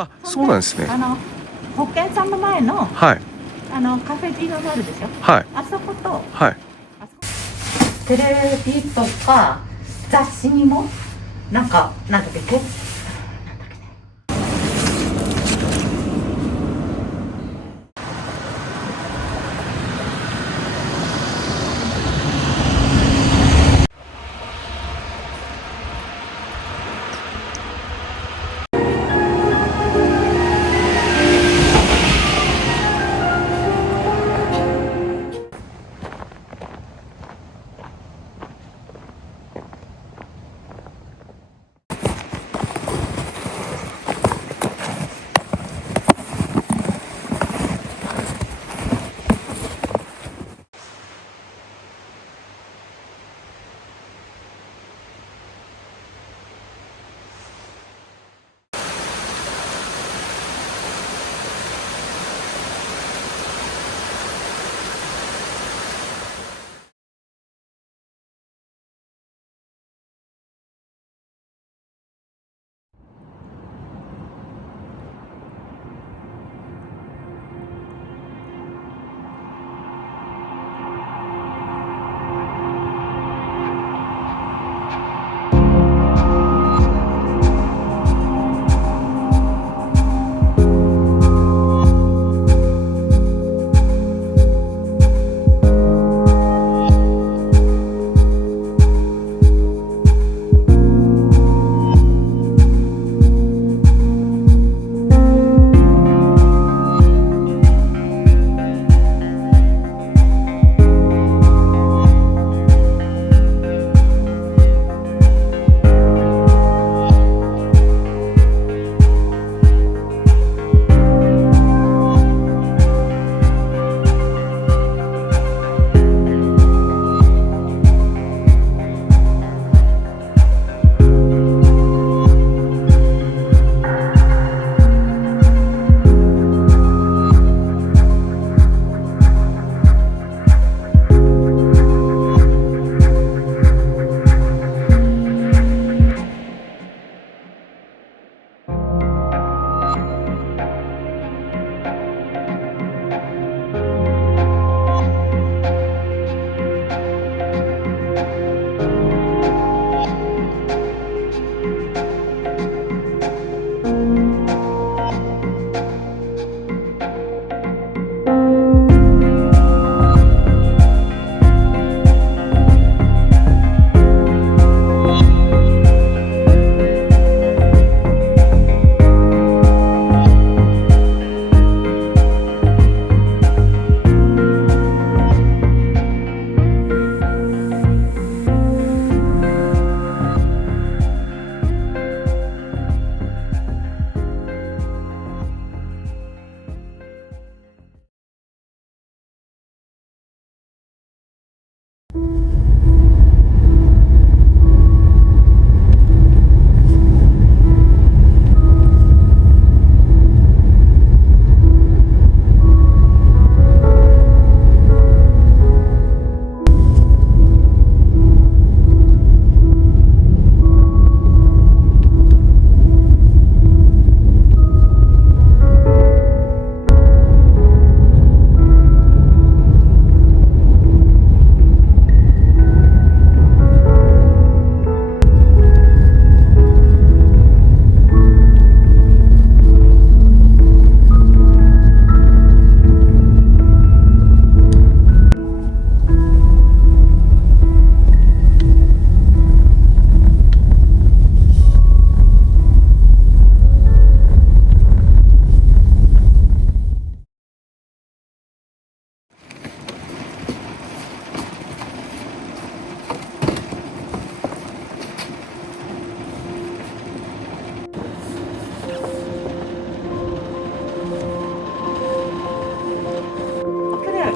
あ、そうなんですね。保険さんの前のはい。カフェビーがあるでしょ。はい。あそこと、はい。テレビとか雑誌にもなんだっけ。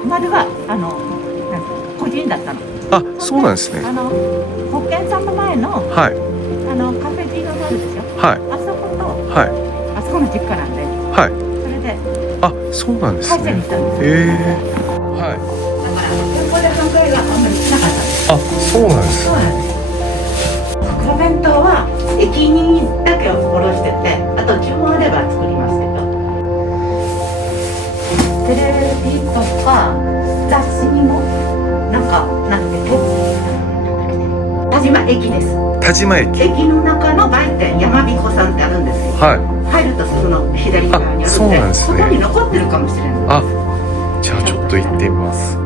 までは個人だったの。あ、そうなんですね。保険さんの前のはい。カフェビーがあるでしょ。はい。あそこと、はい。あそこの実家なんで。はい。それで。あ、そうなんですね。会社にしたんですよ。はい。だから店舗で販売があんまりしなかったんです。あ、そうなんです。そうなんです。お弁当は駅にだけを卸してて、あと注文あれば作ります。テレビとか雑誌にもなんかなんだっけ、田島駅です。田島駅。駅の中の売店山彦さんってあるんですよ。はい。入るとすぐの左側にあるんで、そうなんですね。そこに残ってるかもしれない。あ、じゃあちょっと行ってみます。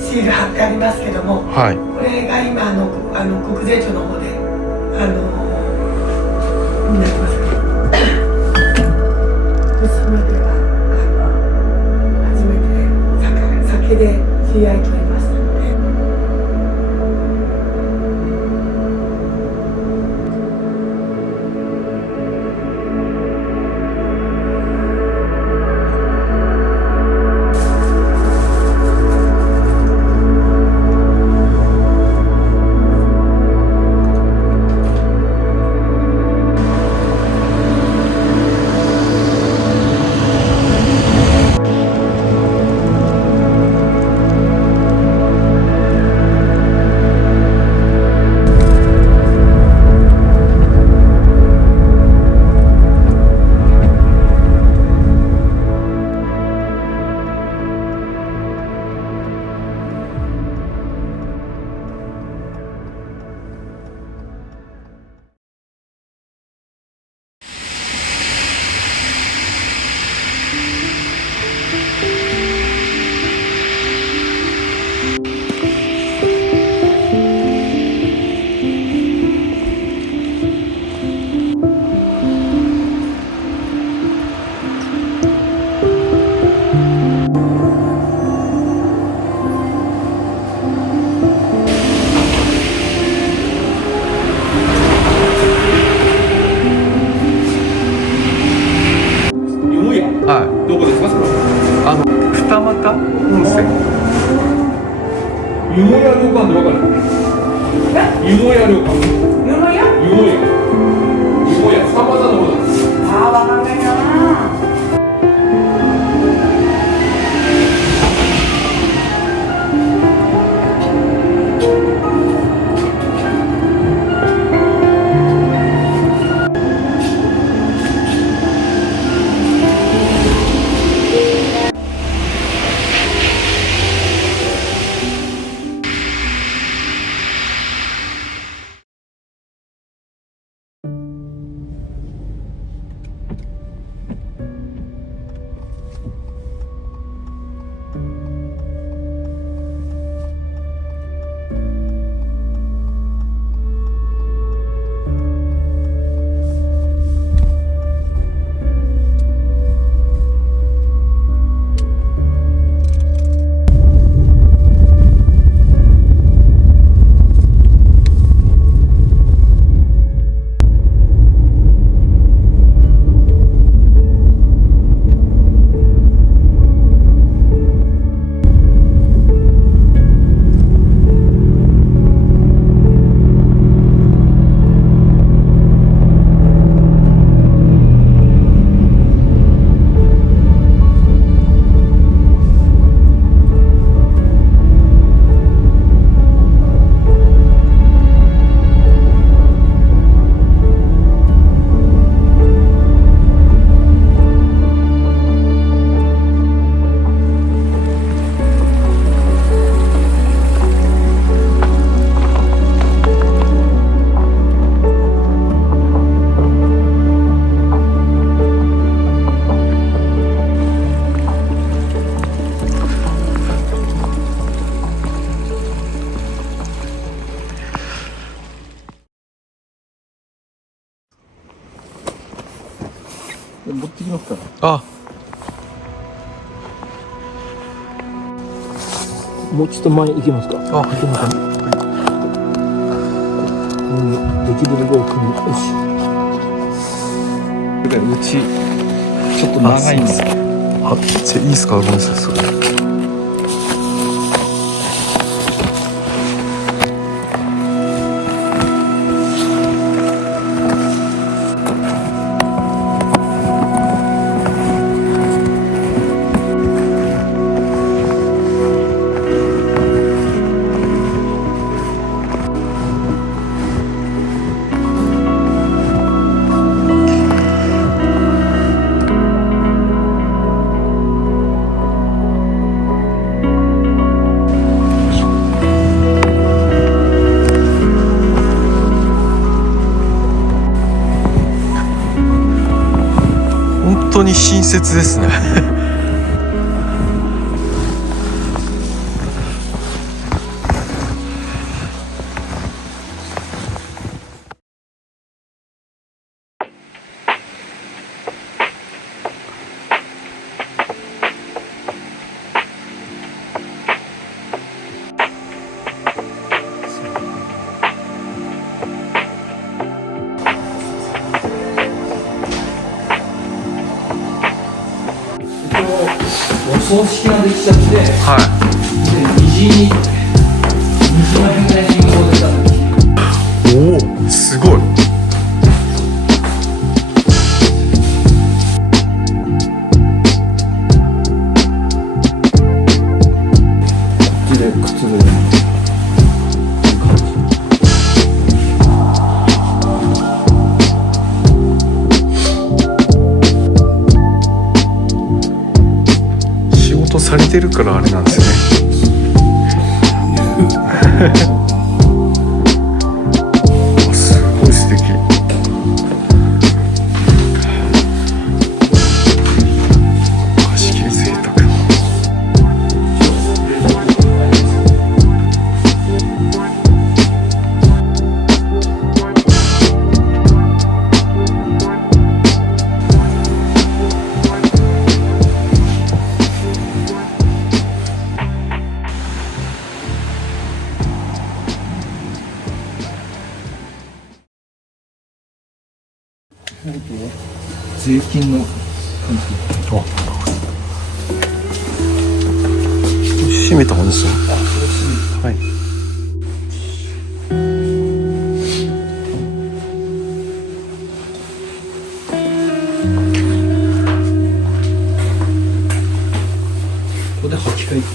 シール貼ってありますけども、はい。これが今国税庁の方でになります。嘘までは初めて酒で知り合いとりましたので。はい。どこですかそれは。二俣温泉。湯の屋旅館でわかる。湯の屋旅館。湯の屋？湯の屋。湯の屋。三俣の方だ。ああ、わかんないな。あ、もうちょっと前行けますか。あ、行けますか。できるところを組む。よし。うちちょっと長いんです。あ、いいですか、ごめんなさい、それ。本当に親切ですね。お葬式ができちゃって、はで虹の変な信号でしたね。い。おお、すごい。でくつろいで仕事されてるからあれなんですね。あ、すごい素敵。貸し切り贅沢。税金の閉めた方がいいですよ。はい。ここで履き替えて。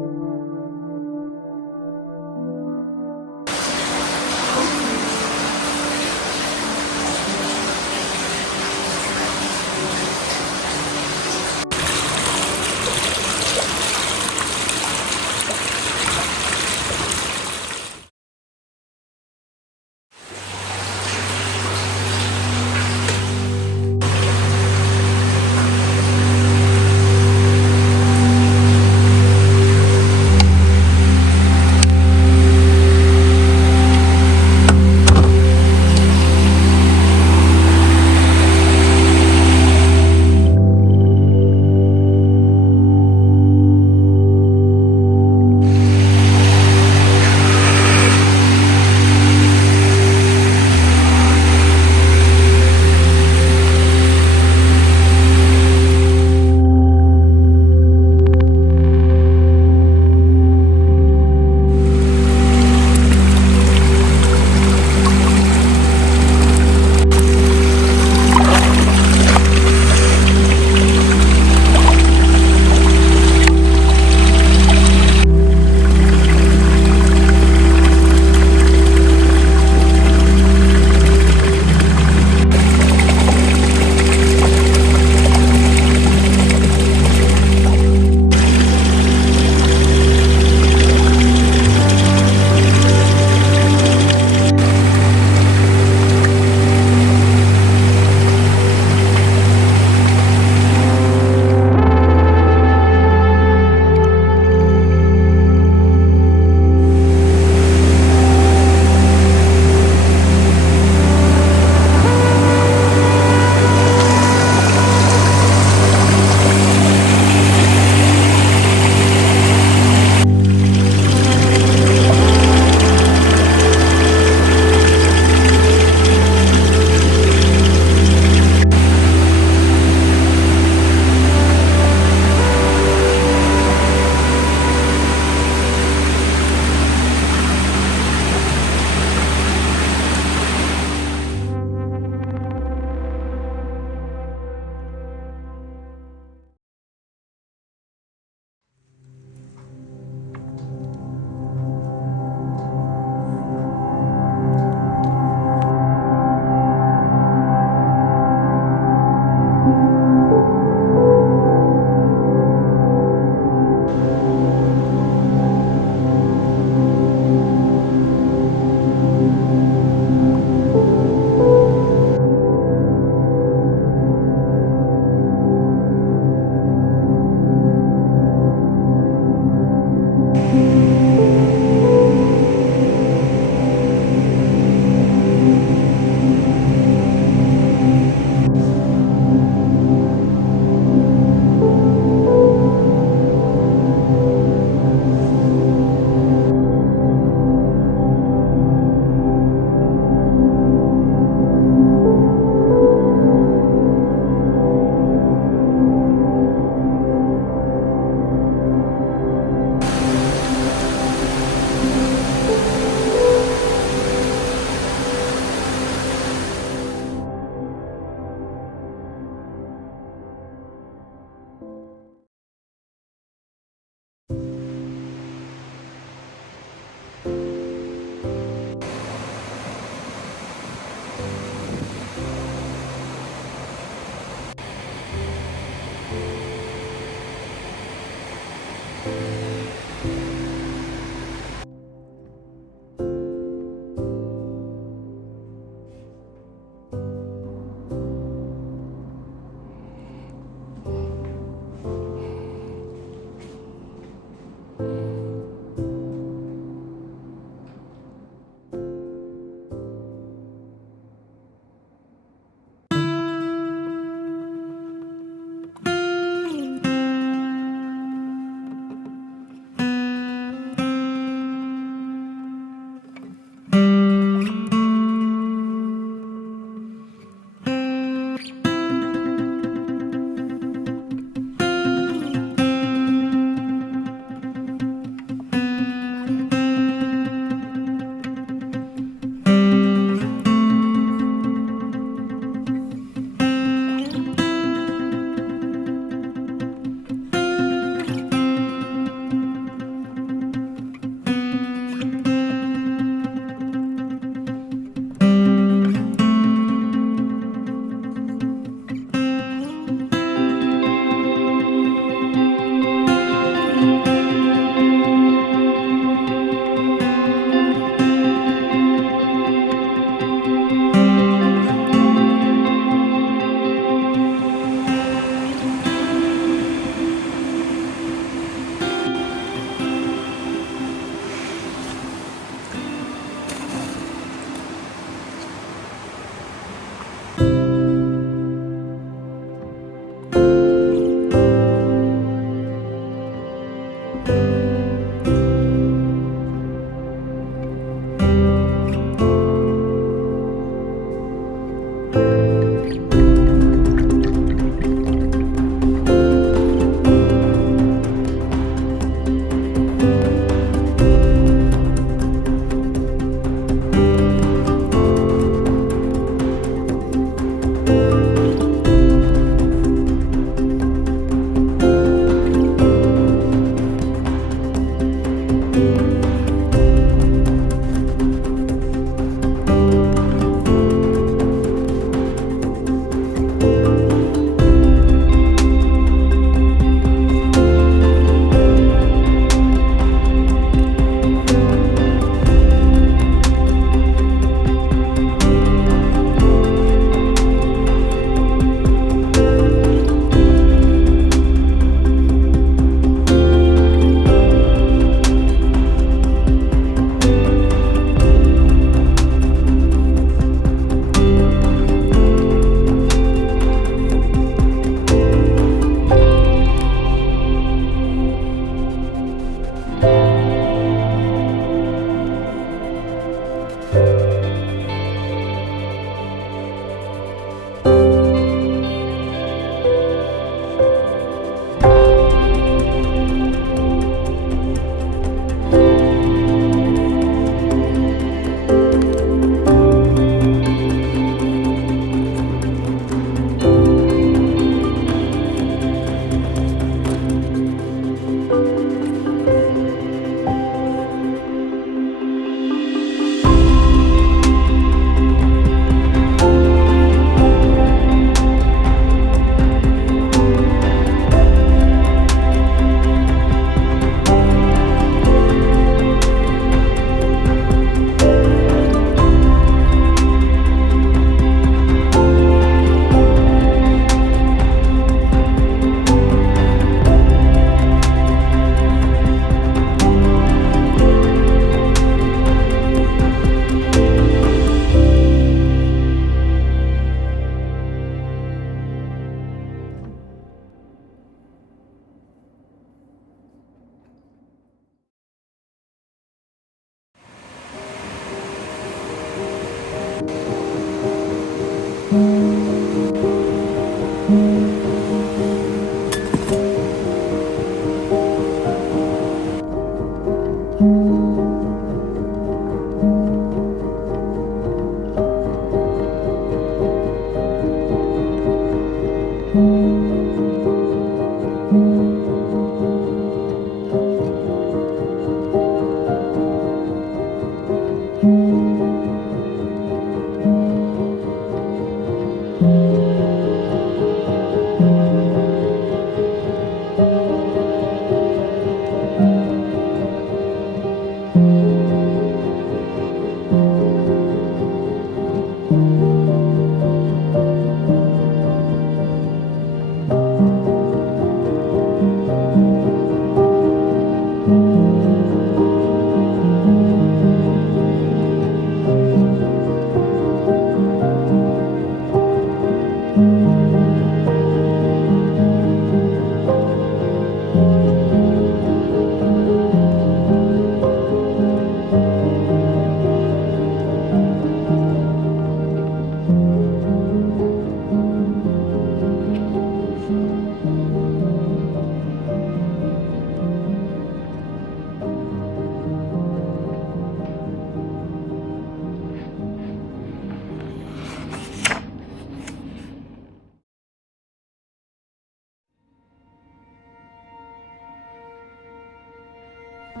「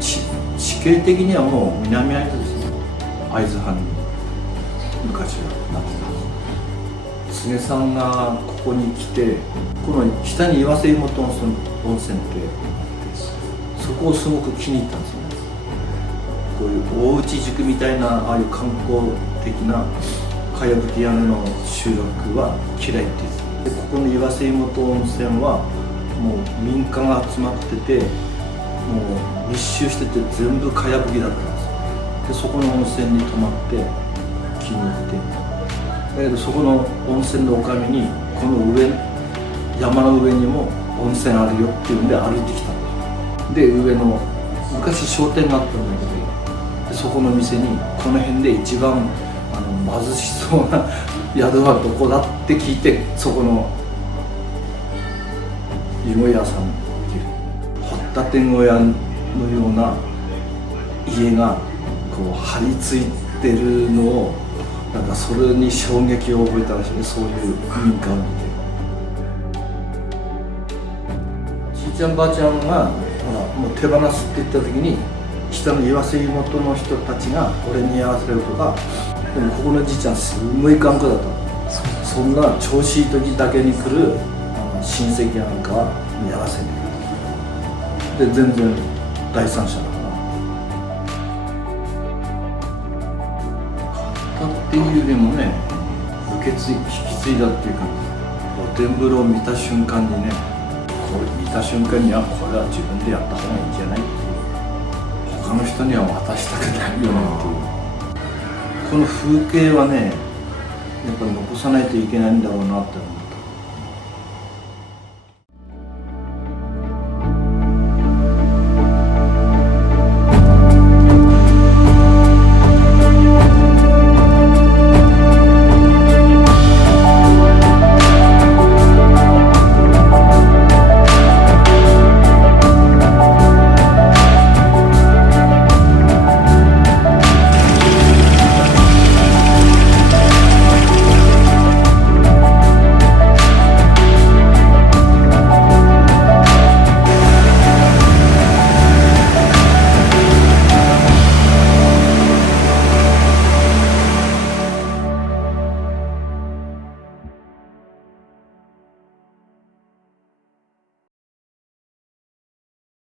地形的にはもう南会津ですね。会津藩に昔はなってた。柘植さんがここに来て、この下に岩瀬湯本温泉ってそこをすごく気に入ったんですよね。こういう大内宿みたいなああいう観光的なかやぶき屋根の集落は嫌いって言って、でここの岩瀬湯本温泉はもう民家が集まってて、もう密集してて全部かやぶきだったんですよ。でそこの温泉に泊まって気に入って、だけどそこの温泉のおかみにこの山の上にも温泉あるよっていうんで歩いてきたんですよ。で上の昔商店があったんだけど、でそこの店にこの辺で一番貧しそうな宿はどこだって聞いて、そこの湯小屋さんっていう掘ったて小屋のような家がこう張り付いてるのを、なんかそれに衝撃を覚えたらしいね。そういう民家を見て、じいちゃんばあちゃんがほらもう手放すって言った時に、下の岩瀬湯本の人たちが俺にやらせるとか、でもここのじいちゃんすごい頑固だった。そんな調子いい時だけに来る親戚なんかはやらせないで、全然第三者だから買ったっていうよりもね、受け継い引き継いだっていう感じ。露天風呂を見た瞬間にね、これ見た瞬間にはこれは自分でやった方がいいんじゃないっていう、他の人には渡したくないよねっていう、この風景はねやっぱり残さないといけないんだろうなって思う。